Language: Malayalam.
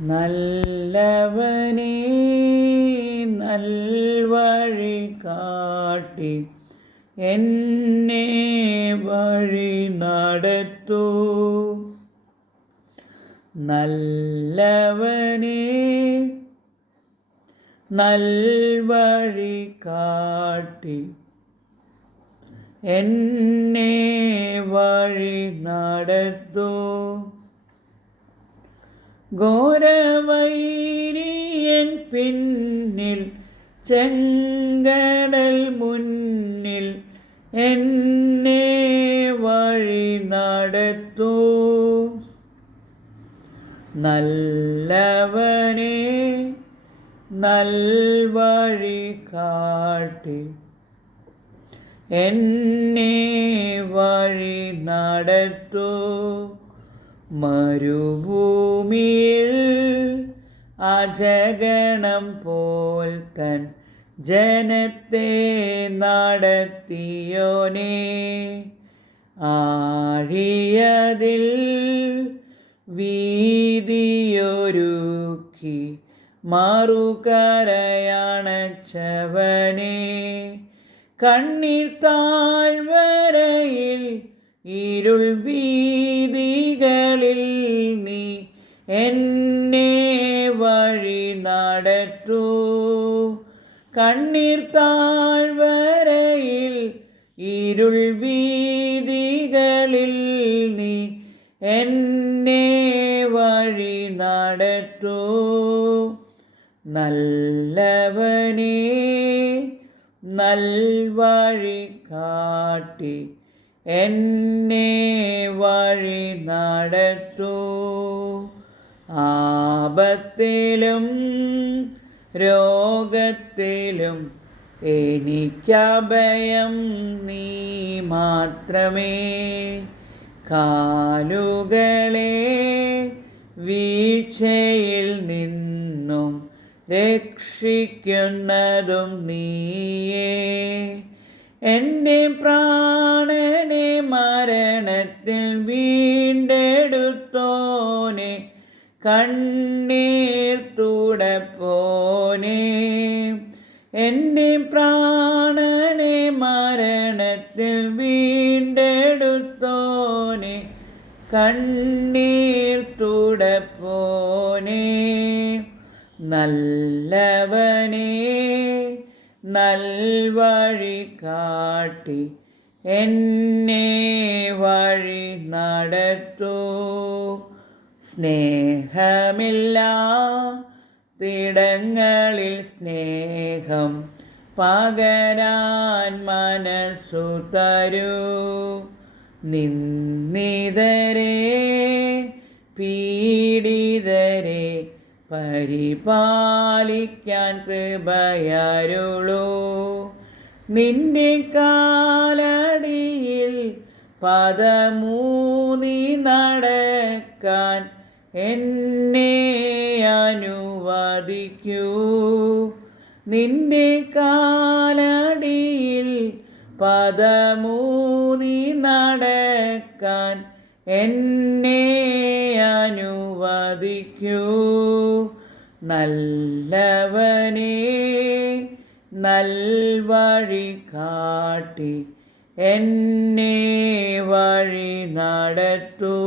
നല്ലവനേ നൽവഴി കാട്ടി. എന്നെ വഴി നടത്തു. നല്ലവനേ നൽവഴി കാട്ടി. എന്നെ വഴി നടത്തൂ. ഘോരവൈരിയൻ പിന്നിൽ ചെങ്കടൽ മുന്നിൽ എന്നെ വഴി നടത്തൂ. നല്ലവനെ നൽവഴി കാട്ടി എന്നെ വഴി നടത്തൂ. മരുഭൂമിയിൽ അജഗണം പോൽ തൻ ജനത്തെ നടത്തിയോനെ. ആഴിയതിൽ വീതിയൊരുക്കി മറുകരയണച്ചവനെ. കണ്ണീർ താഴ്വരയിൽ ഇരുൾ വീതികളിൽ നീ എന്നെ വഴി നടത്തൂ. കണ്ണീർ താഴ്വരയിൽ ഇരുൾ വീതികളിൽ നീ എന്നെ വഴി നടത്തൂ. നല്ലവനേ നൽവഴി കാട്ടി എന്നെ വഴി നടത്തൂ. ആപത്തിലും രോഗത്തിലും എനിക്കഭയം നീ മാത്രമേ. കാലുകളെ വീഴ്ചയിൽ നിന്നും രക്ഷിക്കുന്നതും നീയേ. എന്റെ പ്രാണനെ മരണത്തിൽ വീണ്ടെടുത്തോനെ. കണ്ണീർ തുടപ്പോനെ എന്റെ പ്രാണനെ മരണത്തിൽ വീണ്ടെടുത്തോനെ. കണ്ണീർ തുടപ്പോനെ നല്ലവനേ നൽവഴി കാട്ടി എന്നെ വഴി നടത്തൂ. സ്നേഹമില്ല തിടങ്ങളിൽ സ്നേഹം പകരാൻ മനസ്സു തരൂ. നിന്നിതരെ പീഡിതരെ പരിപാലിക്കാൻ കൃപയരുളൂ. നിന്റെ കാലടിയിൽ പദമൂന്നി നടക്കാൻ എന്നെ അനുവദിക്കൂ. നിന്റെ കാലടിയിൽ പദമൂന്നി നടക്കാൻ എന്നെ അനുവദിക്കൂ. നല്ലവനെ നൽവഴി കാട്ടി എന്നെ വഴി നടത്തൂ.